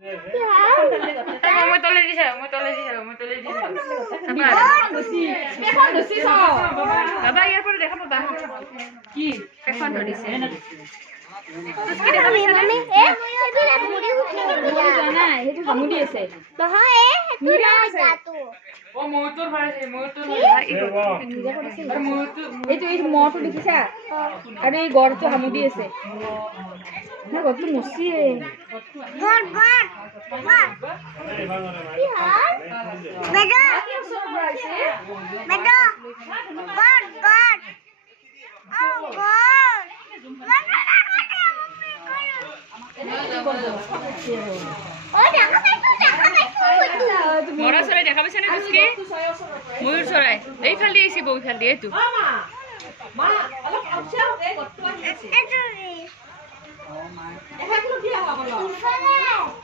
মই তলে দিছা বাবা ইয়াৰ পৰা দেখা পাবা কি এখন ধৰিছে তুস্কি দেখা পাইছা নে এ হেতু না মুড়ি উঠি জানা হেতু হামুদি আছে নহয় এ হেতু না জাতু ও মৌতুৰ ভাইছে মৌতুৰ নিজে কৰিছে আৰু মৌতু এইটো মটো দেখিছা আৰু এই গড়টো হামুদি আছে না গড়টো মুছিয়ে গড় কি হয় বেটা গড় ও মৰা চৰাই দেখা পাইছা নে তুস্কি ময়ূৰ চৰাই এইফাল দি আহিছে বৌফাল দি এইটো মা অলপ আউচাও এই গটটো আছে এটো ও মা এহাগুলো দিয়া হ'ব